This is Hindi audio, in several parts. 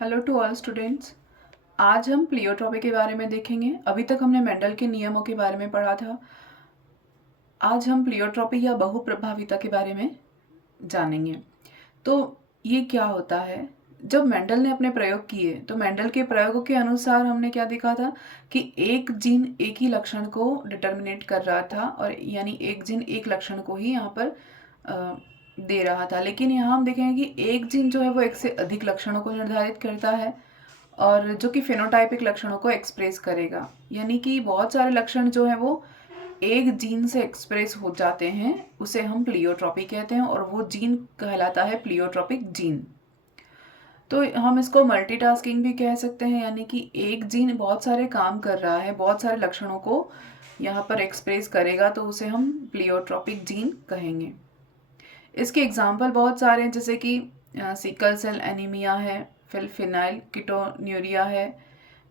Hello to all students. आज हम प्लियोट्रॉपी के बारे में देखेंगे। अभी तक हमने मेंडल के नियमों के बारे में पढ़ा था। आज हम प्लियोट्रॉपी या बहुप्रभाविता के बारे में जानेंगे। तो ये क्या होता है? जब मेंडल ने अपने प्रयोग किए तो मेंडल के प्रयोगों के अनुसार हमने क्या देखा था कि एक जीन एक ही लक्षण को डिटर्मिनेट कर रहा था, और यानी एक जीन एक लक्षण को ही यहाँ पर दे रहा था। लेकिन यहाँ हम देखेंगे कि एक जीन जो है वो एक से अधिक लक्षणों को निर्धारित करता है, और जो कि फेनोटाइपिक लक्षणों को एक्सप्रेस करेगा। यानी कि बहुत सारे लक्षण जो है वो एक जीन से एक्सप्रेस हो जाते हैं, उसे हम प्लियोट्रॉपी कहते हैं, और वो जीन कहलाता है प्लियोट्रॉपिक जीन। तो हम इसको मल्टीटास्किंग भी कह सकते हैं, यानी कि एक जीन बहुत सारे काम कर रहा है, बहुत सारे लक्षणों को यहाँ पर एक्सप्रेस करेगा, तो उसे हम प्लियोट्रॉपिक जीन कहेंगे। इसके एग्जाम्पल बहुत सारे हैं, जैसे कि सिकल सेल एनीमिया है, फिर फिनाइल कीटोन्यूरिया है।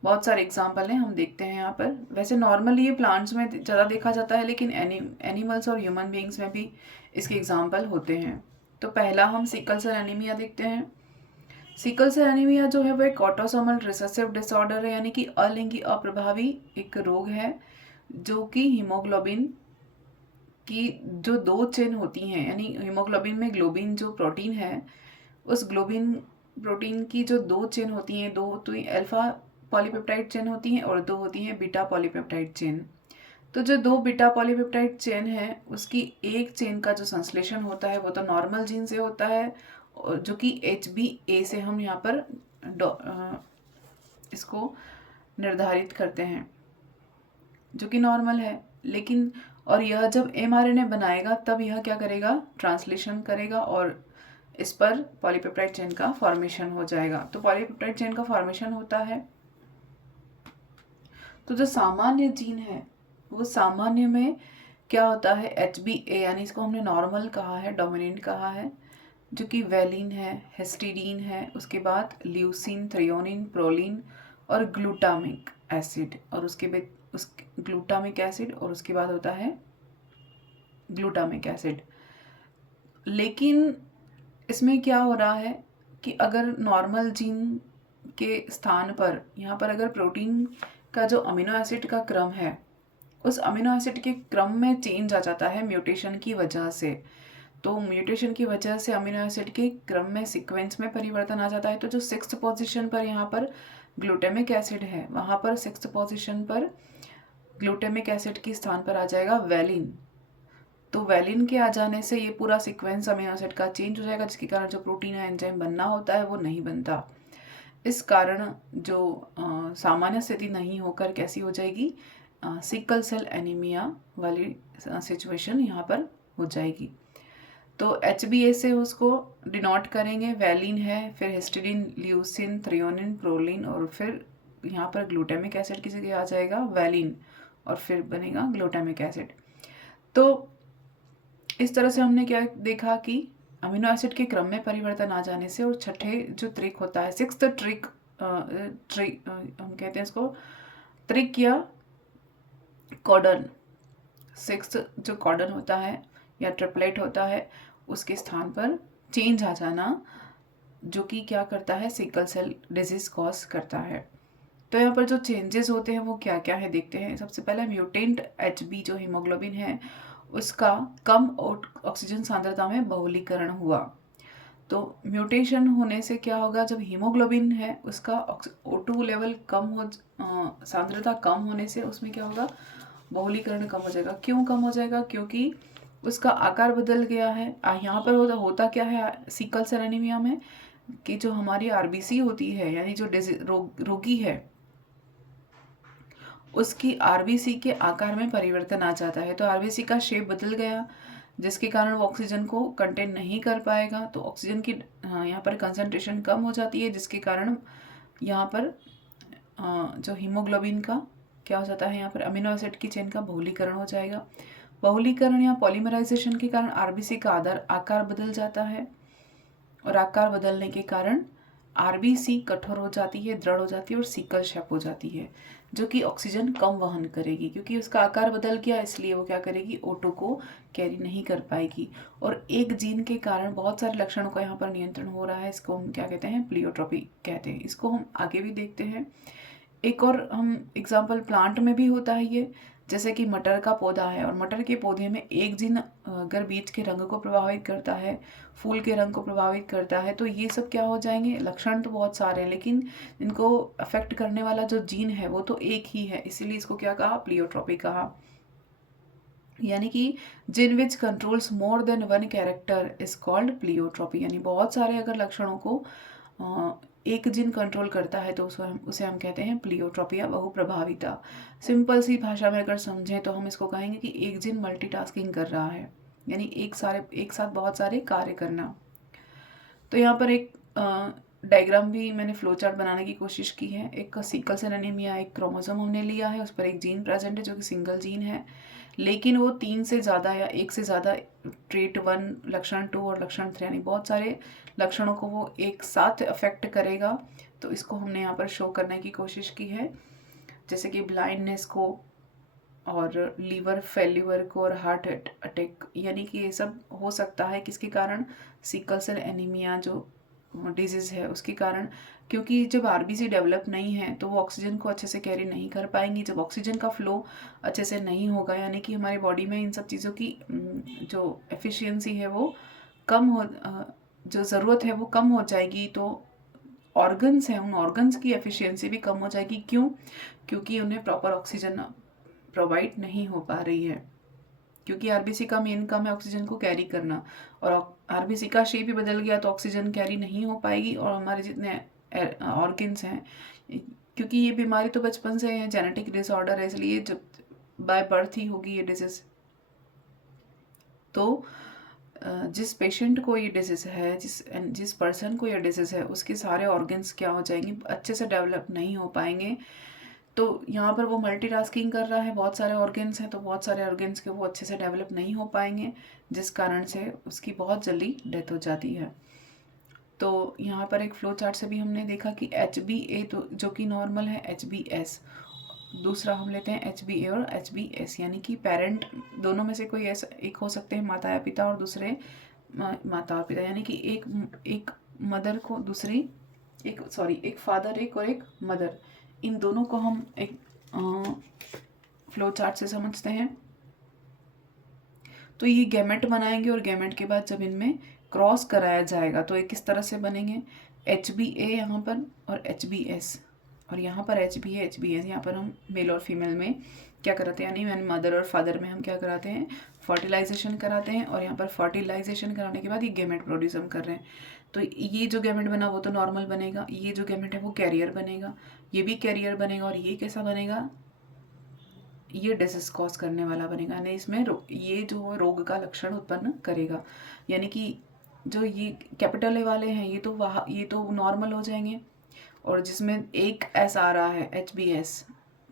बहुत सारे एग्जाम्पल हैं, हम देखते हैं यहाँ पर। वैसे नॉर्मली ये प्लांट्स में ज़्यादा देखा जाता है, लेकिन एनिमल्स और ह्यूमन बींग्स में भी इसके एग्जाम्पल होते हैं। तो पहला हम सिकल सेल एनीमिया देखते हैं। सिकल सेल एनीमिया जो है वो एक ऑटोसोमल रिसेसिव डिसऑर्डर है, यानी कि अलिंगी अप्रभावी एक रोग है, जो कि हीमोग्लोबिन की जो दो चेन होती हैं, यानी हीमोग्लोबिन में ग्लोबिन जो प्रोटीन है, उस ग्लोबिन प्रोटीन की जो दो चेन होती हैं, दो तो अल्फा पॉलीपेप्टाइड चेन होती हैं और दो होती हैं बीटा पॉलीपेप्टाइड चेन। तो जो दो बीटा पॉलीपेप्टाइड चेन है, उसकी एक चेन का जो संश्लेषण होता है वो तो नॉर्मल जीन से होता है, जो कि HbA से हम यहाँ पर इसको निर्धारित करते हैं, जो कि नॉर्मल है। लेकिन और यह जब mRNA बनाएगा तब यह क्या करेगा, ट्रांसलेशन करेगा, और इस पर पॉलीपेप्टाइड चेन का फॉर्मेशन हो जाएगा। तो पॉलीपेप्टाइड चेन का फॉर्मेशन होता है। तो जो सामान्य जीन है वो सामान्य में क्या होता है, HbA, यानी इसको हमने नॉर्मल कहा है, डोमिनेंट कहा है, जो कि वैलिन है, हिस्टिडीन है, उसके बाद ल्यूसिन, थ्रियोनिन, प्रोलिन और ग्लूटामिक एसिड, और उसके बाद उस ग्लूटामिक एसिड, और उसके बाद होता है ग्लूटामिक एसिड। लेकिन इसमें क्या हो रहा है कि अगर नॉर्मल जीन के स्थान पर यहाँ पर अगर प्रोटीन का जो अमीनो एसिड का क्रम है, उस अमीनो एसिड के क्रम में चेंज आ जाता है म्यूटेशन की वजह से। तो म्यूटेशन की वजह से अमीनो एसिड के क्रम में सीक्वेंस में परिवर्तन आ जाता है। तो जो 6th पोजीशन पर यहाँ पर ग्लूटामिक एसिड है, वहाँ पर 6th पोजीशन पर ग्लूटामिक एसिड के स्थान पर आ जाएगा वैलिन। तो वैलिन के आ जाने से ये पूरा सीक्वेंस अमीनो एसिड का चेंज हो जाएगा, जिसके कारण जो प्रोटीन या एंजाइम बनना होता है वो नहीं बनता। इस कारण जो सामान्य स्थिति नहीं होकर कैसी हो जाएगी, सिकल सेल एनीमिया वाली सिचुएशन यहाँ पर हो जाएगी। तो HbA से उसको डिनोट करेंगे, वैलिन है, फिर हिस्टिडीन, ल्यूसिन, थ्रियोनिन, प्रोलिन, और फिर यहाँ पर ग्लूटामिक एसिड की जगह आ जाएगा वैलिन, और फिर बनेगा ग्लूटामिक एसिड। तो इस तरह से हमने क्या देखा कि अमीनो एसिड के क्रम में परिवर्तन आ जाने से, और छठे जो ट्रिक होता है, 6th ट्रिक, हम कहते हैं इसको त्रिक या कॉर्डन, 6th जो कॉर्डन होता है या ट्रिपलेट होता है, उसके स्थान पर चेंज आ जाना, जो कि क्या करता है, सिकल सेल डिजीज कॉज करता है। तो यहाँ पर जो चेंजेस होते हैं वो क्या क्या है देखते हैं। सबसे पहले म्यूटेंट HB जो हीमोग्लोबिन है, उसका कम ऑक्सीजन सांद्रता में बहुलीकरण हुआ। तो म्यूटेशन होने से क्या होगा, जब हीमोग्लोबिन है उसका O2 लेवल कम हो, सांद्रता कम होने से उसमें क्या होगा, बहुलीकरण कम हो जाएगा। क्यों कम हो जाएगा? क्योंकि उसका आकार बदल गया है। यहाँ पर होता क्या है सिकल सेल एनीमिया में, कि जो हमारी RBC होती है, यानी जो रोगी है, उसकी RBC के आकार में परिवर्तन आ जाता है। तो RBC का शेप बदल गया, जिसके कारण वो ऑक्सीजन को कंटेन नहीं कर पाएगा। तो ऑक्सीजन की यहाँ पर कंसंट्रेशन कम हो जाती है, जिसके कारण यहाँ पर जो हीमोग्लोबिन का क्या हो जाता है, यहाँ पर अमीनो एसिड की चेन का बहुलीकरण हो जाएगा। बहुलीकरण या पॉलीमराइजेशन के कारण RBC का आकार बदल जाता है, और आकार बदलने के कारण आरबीसी कठोर हो जाती है, दृढ़ हो जाती है और सिकल शेप हो जाती है, जो कि ऑक्सीजन कम वहन करेगी, क्योंकि उसका आकार बदल गया, इसलिए वो क्या करेगी, O2 को कैरी नहीं कर पाएगी। और एक जीन के कारण बहुत सारे लक्षणों का यहाँ पर नियंत्रण हो रहा है, इसको हम क्या कहते हैं, प्लियोट्रॉपी कहते हैं। इसको हम आगे भी देखते हैं। एक और हम एग्जाम्पल प्लांट में भी होता है ये, जैसे कि मटर का पौधा है और मटर के पौधे में एक जीन अगर बीज के रंग को प्रभावित करता है, फूल के रंग को प्रभावित करता है, तो ये सब क्या हो जाएंगे, लक्षण तो बहुत सारे हैं लेकिन इनको अफेक्ट करने वाला जो जीन है वो तो एक ही है, इसीलिए इसको क्या कहा, प्लियोट्रॉपी कहा। यानी कि gene which controls more than one character is called pleiotropy, यानी बहुत सारे अगर लक्षणों को एक जीन कंट्रोल करता है तो उसे हम कहते हैं प्लियोट्रॉपी या बहुप्रभाविता। सिंपल सी भाषा में अगर समझें तो हम इसको कहेंगे कि एक जीन मल्टीटास्किंग कर रहा है, यानी एक साथ बहुत सारे कार्य करना। तो यहाँ पर एक डायग्राम भी मैंने फ्लो चार्ट बनाने की कोशिश की है। एक सिकल सेल एनीमिया, एक क्रोमोसोम हमने लिया है, उस पर एक जीन प्रेजेंट है जो कि सिंगल जीन है, लेकिन वो 3 से ज़्यादा या 1 से ज़्यादा ट्रेट 1, लक्षण 2 और लक्षण 3 यानी बहुत सारे लक्षणों को वो एक साथ अफेक्ट करेगा। तो इसको हमने यहाँ पर शो करने की कोशिश की है, जैसे कि ब्लाइंडनेस को और लीवर फेल्यूअर को और हार्ट अटैक, यानी कि ये सब हो सकता है किसके कारण, सिकल सेल एनीमिया जो डिजीज़ है उसके कारण। क्योंकि जब आरबीसी डेवलप नहीं है तो वो ऑक्सीजन को अच्छे से कैरी नहीं कर पाएंगी। जब ऑक्सीजन का फ्लो अच्छे से नहीं होगा, यानी कि हमारी बॉडी में इन सब चीज़ों की जो एफिशिएंसी है वो कम हो, जो ज़रूरत है वो कम हो जाएगी, तो ऑर्गन्स हैं, उन ऑर्गन्स की एफिशिएंसी भी कम हो जाएगी। क्यों? क्योंकि उन्हें प्रॉपर ऑक्सीजन प्रोवाइड नहीं हो पा रही है, क्योंकि आरबीसी का मेन काम है ऑक्सीजन को कैरी करना, और आरबीसी का शेप ही बदल गया तो ऑक्सीजन कैरी नहीं हो पाएगी। और हमारे जितने ऑर्गन्स हैं, क्योंकि ये बीमारी तो बचपन से है, जेनेटिक डिसऑर्डर है, इसलिए जब बाय बर्थ ही होगी ये डिजीज। तो जिस पेशेंट को ये डिजीज़ है, जिस पर्सन को ये डिजीज़ है, उसके सारे ऑर्गन्स क्या हो जाएंगे, अच्छे से डेवलप नहीं हो पाएंगे। तो यहाँ पर वो मल्टीटास्किंग कर रहा है, बहुत सारे ऑर्गन्स हैं, तो बहुत सारे ऑर्गन्स के वो अच्छे से डेवलप नहीं हो पाएंगे, जिस कारण से उसकी बहुत जल्दी डेथ हो जाती है। तो यहाँ पर एक फ्लो चार्ट से भी हमने देखा कि HbA तो जो कि नॉर्मल है, HbS, दूसरा हम लेते हैं HbA और HbS, यानी कि पेरेंट दोनों में से कोई ऐसा एक हो सकते हैं, माता या पिता, और दूसरे माता और पिता, यानी कि एक मदर को दूसरी एक फादर एक और एक मदर, इन दोनों को हम एक फ्लो चार्ट से समझते हैं। तो ये गैमेट बनाएंगे और गैमेट के बाद जब इनमें क्रॉस कराया जाएगा तो ये किस तरह से बनेंगे, HbA यहाँ पर और HbS, और यहाँ पर HbA HbS, यहाँ पर हम मेल और फीमेल में क्या कराते हैं, यानी मदर और फादर में हम क्या कराते हैं, फर्टिलाइजेशन कराते हैं, और यहाँ पर फर्टिलाइजेशन कराने के बाद ये गैमेट प्रोड्यूस हम कर रहे हैं। तो ये जो गैमेट बना वो तो नॉर्मल बनेगा, ये जो गैमेट है वो कैरियर बनेगा, ये भी कैरियर बनेगा, और ये कैसा बनेगा, ये डिसीज कॉज करने वाला बनेगा, यानी इसमें ये जो रोग का लक्षण उत्पन्न करेगा। यानी कि जो ये कैपिटल ए वाले हैं ये तो नॉर्मल हो जाएंगे, और जिसमें एक एस आ रहा है HbS,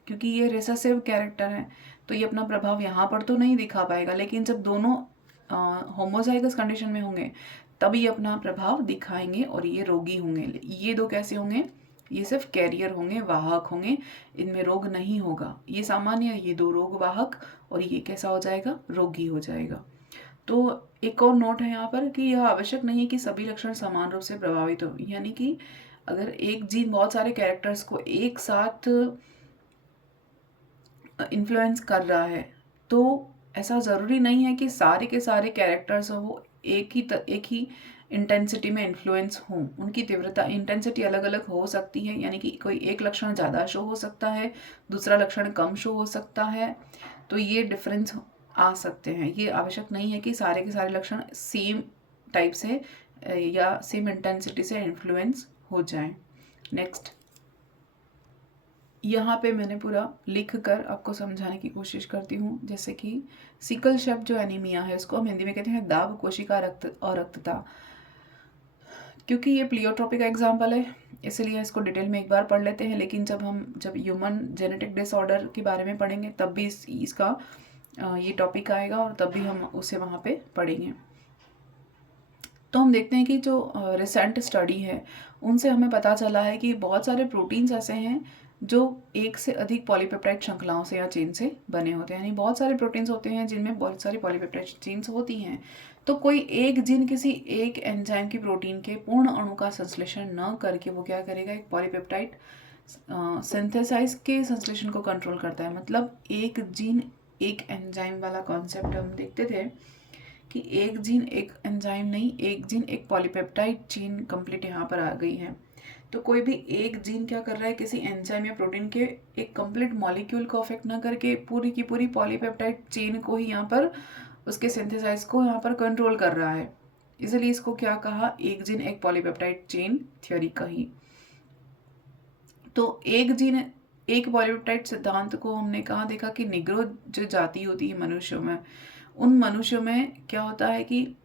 क्योंकि ये रिसेसिव कैरेक्टर है तो ये अपना प्रभाव यहाँ पर तो नहीं दिखा पाएगा, लेकिन जब दोनों होमोजाइगस कंडीशन में होंगे तब ये अपना प्रभाव दिखाएंगे और ये रोगी होंगे। ये दो कैसे होंगे, ये सिर्फ कैरियर होंगे, वाहक होंगे, इनमें रोग नहीं होगा, ये सामान्य, ये दो रोग वाहक, और ये कैसा हो जाएगा, रोगी हो जाएगा। तो एक और नोट है यहाँ पर कि यह आवश्यक नहीं है कि सभी लक्षण समान रूप से प्रभावित हो, यानी कि अगर एक जीन बहुत सारे कैरेक्टर्स को एक साथ इन्फ्लुएंस कर रहा है तो ऐसा ज़रूरी नहीं है कि सारे के सारे कैरेक्टर्स वो एक ही इंटेंसिटी में इन्फ्लुएंस हों, उनकी तीव्रता इंटेंसिटी अलग अलग हो सकती है, यानी कि कोई एक लक्षण ज़्यादा शो हो सकता है, दूसरा लक्षण कम शो हो सकता है, तो ये डिफरेंस आ सकते हैं। ये आवश्यक नहीं है कि सारे के सारे लक्षण सेम टाइप से या सेम इंटेंसिटी से इन्फ्लुएंस हो जाएं। नेक्स्ट, यहाँ पे मैंने पूरा लिख कर आपको समझाने की कोशिश करती हूँ, जैसे कि सिकल शब्द जो एनीमिया है उसको हम हिंदी में कहते हैं दाब कोशिका रक्त और रक्तता। क्योंकि ये प्लियोट्रॉपी का एग्जाम्पल है इसलिए इसको डिटेल में एक बार पढ़ लेते हैं, लेकिन जब ह्यूमन जेनेटिक डिसऑर्डर के बारे में पढ़ेंगे तब भी इसका ये टॉपिक आएगा और तब भी हम उसे वहाँ पे पढ़ेंगे। तो हम देखते हैं कि जो रिसेंट स्टडी है उनसे हमें पता चला है कि बहुत सारे प्रोटीन्स ऐसे हैं जो एक से अधिक पॉलीपेप्टाइड श्रृंखलाओं से या चेन से बने होते हैं, यानी बहुत सारे प्रोटीन्स होते हैं जिनमें बहुत सारी पॉलीपेप्टाइड चेन्स होती हैं। तो कोई एक जीन किसी एक एंजाइम की प्रोटीन के पूर्ण अणु का संश्लेषण न करके वो क्या करेगा, एक पॉलीपेप्टाइड सिंथेसाइज के संश्लेषण को कंट्रोल करता है। मतलब एक जीन एक एंजाइम वाला कॉन्सेप्ट हम देखते थे कि एक जीन एक एंजाइम नहीं, एक जीन एक पॉलीपेप्टाइड चेन कंप्लीट यहाँ पर आ गई है। तो कोई भी एक जीन क्या कर रहा है, किसी एंजाइम या प्रोटीन के एक कंप्लीट मॉलिक्यूल को अफेक्ट ना करके पूरी की पूरी पॉलीपेप्टाइड चेन को ही यहाँ पर उसके सिंथेसाइज को यहाँ पर कंट्रोल कर रहा है। इसलिए इसको क्या कहा, एक जीन एक पॉलीपेप्टाइड चेन थ्योरी कही। तो एक जीन एक पॉलीपेप्टाइड सिद्धांत को हमने कहाँ देखा कि निग्रो जो जाति होती है मनुष्यों में, उन मनुष्यों में क्या होता है कि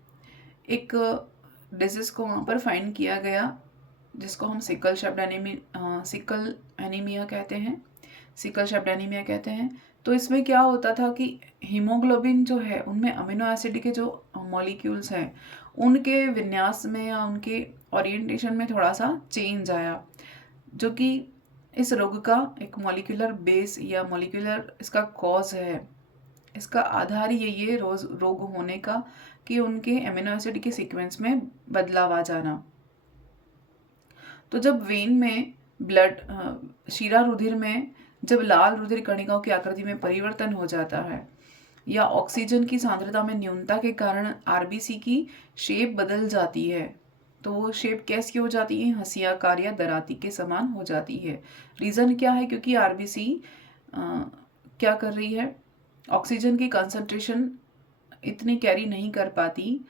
एक डिजीज को वहाँ पर फाइंड किया गया जिसको हम सिकल एनीमिया कहते हैं, सिकल शेप्ड एनीमिया कहते हैं। तो इसमें क्या होता था कि हीमोग्लोबिन जो है उनमें अमीनो एसिड के जो मॉलिक्यूल्स हैं उनके विन्यास में या उनके ओरिएंटेशन में थोड़ा सा चेंज आया, जो कि इस रोग का एक मॉलिक्यूलर बेस या मॉलिक्यूलर इसका कॉज है। इसका आधार ये रोग होने का कि उनके एमिनो एसिड के सीक्वेंस में बदलाव आ जाना। तो जब वेन में ब्लड शीरा रुधिर में जब लाल रुधिर कणिकाओं की आकृति में परिवर्तन हो जाता है या ऑक्सीजन की सांद्रता में न्यूनता के कारण आरबीसी की शेप बदल जाती है, तो वो शेप कैसी हो जाती है, हंसियाकार या दराती के समान हो जाती है। रीज़न क्या है, क्योंकि आरबीसी क्या कर रही है, ऑक्सीजन की कंसंट्रेशन इतनी कैरी नहीं कर पाती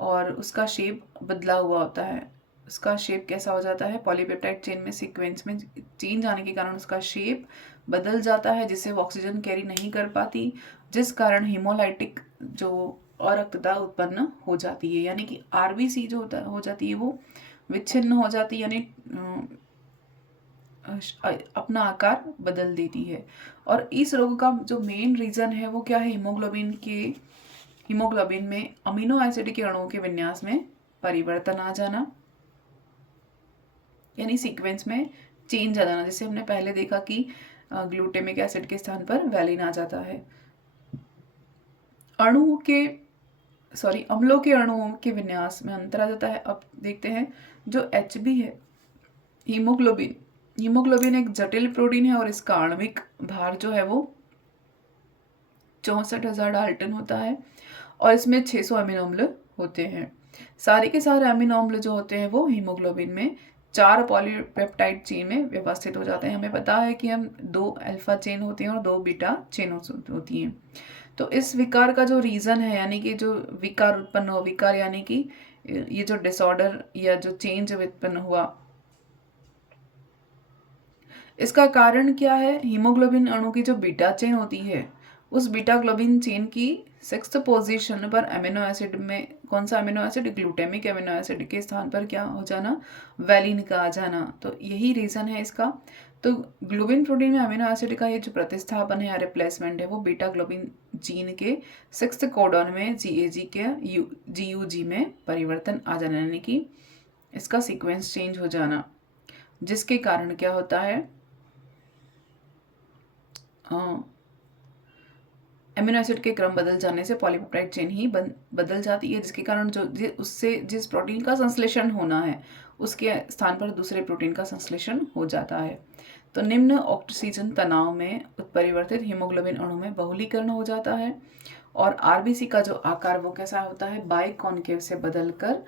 और उसका शेप बदला हुआ होता है। उसका शेप कैसा हो जाता है, पॉलीपेप्टाइड चेन में सीक्वेंस में चेंज आने के कारण उसका शेप बदल जाता है, जिससे वो ऑक्सीजन कैरी नहीं कर पाती, जिस कारण हीमोलाइटिक जो अरक्तता उत्पन्न हो जाती है। यानी कि आरबीसी जो हो जाती है वो विच्छिन्न हो जाती है, यानी अपना आकार बदल देती है। और इस रोग का जो मेन रीज़न है वो क्या है, हीमोग्लोबिन में अमीनो एसिड के अणुओं के विन्यास में परिवर्तन आ जाना, यानी सीक्वेंस में चेंज आ जाना। जैसे हमने पहले देखा कि ग्लूटामिक एसिड के स्थान पर वैलिन आ जाता है। अम्लों के अणुओं के विन्यास में अंतर आ जाता है। अब देखते हैं जो HB है, हीमोग्लोबिन एक जटिल प्रोटीन है और इसका आणविक भार जो है वो 64,000 डाल्टन होता है और इसमें 600 अमीनो अम्ल होते हैं। सारे के सारे अमीनो अम्ल जो होते हैं वो हीमोग्लोबिन में 4 पॉलीपेप्टाइड चेन में व्यवस्थित हो जाते हैं। हमें पता है कि हम 2 अल्फा चेन होती हैं और 2 बीटा चेन होती हैं। तो इस विकार का जो रीज़न है, यानी कि जो विकार उत्पन्न हुआ, विकार यानी कि ये जो डिसऑर्डर या जो चेंज उत्पन्न हुआ, इसका कारण क्या है, हीमोग्लोबिन अणु की जो बीटा चेन होती है उस बीटा ग्लोबिन चेन की 6th पोजीशन पर अमीनो एसिड में कौन सा amino acid, glutamic amino acid के स्थान पर क्या हो जाना, वैलिन का आ जाना। तो यही रीज़न है इसका। तो ग्लोबिन प्रोटीन में अमीनो एसिड का ये जो प्रतिस्थापन है या रिप्लेसमेंट है वो बीटा ग्लोबिन जीन के 6th कोडॉन में GAG के GUG में परिवर्तन आ जाना, यानी कि इसका सीक्वेंस चेंज हो जाना, जिसके कारण क्या होता है, एमिनो एसिड के क्रम बदल जाने से पॉलीपेप्टाइड चेन ही बदल जाती है, जिसके कारण उससे जिस प्रोटीन का संश्लेषण होना है उसके स्थान पर दूसरे प्रोटीन का संश्लेषण हो जाता है। तो निम्न ऑक्सीजन तनाव में उत्परिवर्तित हीमोग्लोबिन अणु में बहुलीकरण हो जाता है और आरबीसी का जो आकार वो कैसा होता है, बाइकॉन्केव से बदलकर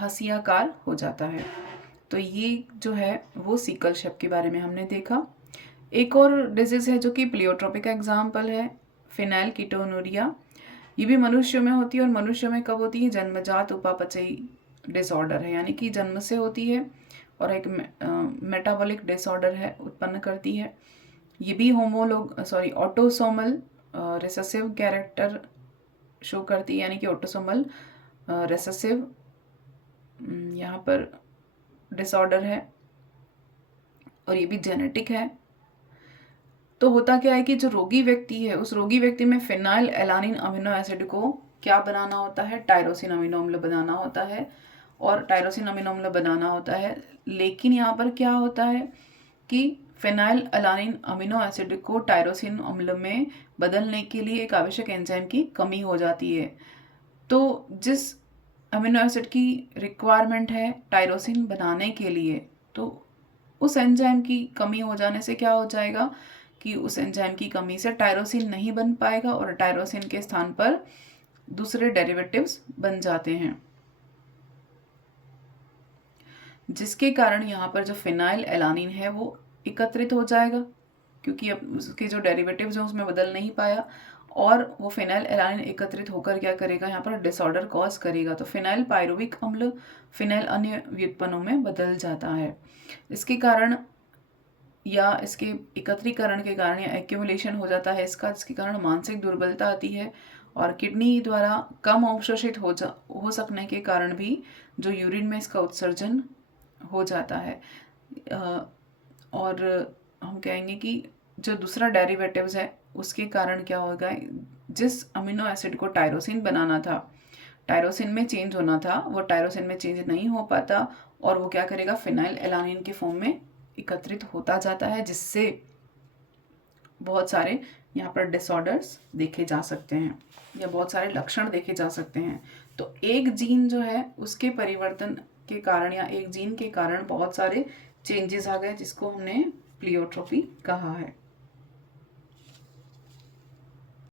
हंसियाकार हो जाता है। तो ये जो है वो सिकल शेप के बारे में हमने देखा। एक और डिजीज है जो कि प्लियोट्रोपिक का एग्जाम्पल है, फिनाइल कीटोनुरिया। ये भी मनुष्यों में होती है और मनुष्यों में कब होती है, जन्मजात उपापचयी डिसऑर्डर है, यानी कि जन्म से होती है और एक मेटाबॉलिक डिसऑर्डर है, उत्पन्न करती है। ये भी ऑटोसोमल रिसेसिव कैरेक्टर शो करती है, यानी कि ऑटोसोमल रिसेसिव यहाँ पर डिसऑर्डर है और ये भी जेनेटिक है। तो होता क्या है कि जो रोगी व्यक्ति है उस रोगी व्यक्ति में फिनाइल एलानिन अमीनो एसिड को क्या बनाना होता है, टायरोसिन अमीनो अम्ल बनाना होता है और टायरोसिन अमीनो अम्ल बनाना होता है। लेकिन यहाँ पर क्या होता है कि फिनाइल अलानिन अमीनो एसिड को टायरोसिन अम्ल में बदलने के लिए एक आवश्यक एंजाइम की कमी हो जाती है। तो जिस अमीनो एसिड की रिक्वायरमेंट है टायरोसिन बनाने के लिए, तो उस एंजाइम की कमी हो जाने से क्या हो जाएगा कि उस एंजाइम की कमी से टायरोसिन नहीं बन पाएगा और टायरोसिन के स्थान पर दूसरे डेरिवेटिव्स बन जाते हैं, जिसके कारण यहाँ पर जो फिनाइल एलानिन है वो एकत्रित हो जाएगा, क्योंकि अब उसके जो डेरिवेटिव्स हैं उसमें बदल नहीं पाया, और वो फिनाइल एलानिन एकत्रित होकर क्या करेगा, यहाँ पर डिसऑर्डर कॉज करेगा। तो फिनाइल पायरुविक अम्ल फिनाइल अन्य व्युत्पन्नों में बदल जाता है। इसके कारण या इसके एकत्रीकरण के कारण या एक्यूमुलेशन हो जाता है इसका, जिसके कारण मानसिक दुर्बलता आती है और किडनी द्वारा कम अवशोषित हो सकने के कारण भी जो यूरिन में इसका उत्सर्जन हो जाता है। और हम कहेंगे कि जो दूसरा डेरिवेटिव्स है उसके कारण क्या होगा, जिस अमीनो एसिड को टायरोसिन बनाना था, टायरोसिन में चेंज होना था, वो टायरोसिन में चेंज नहीं हो पाता और वो क्या करेगा, फिनाइल एलानिन के फॉर्म में एकत्रित होता जाता है, जिससे बहुत सारे यहाँ पर डिसऑर्डर्स देखे जा सकते हैं या बहुत सारे लक्षण देखे जा सकते हैं। तो एक जीन जो है उसके परिवर्तन के कारण या एक जीन के कारण बहुत सारे चेंजेस आ गए, जिसको हमने प्लियोट्रोपी कहा है।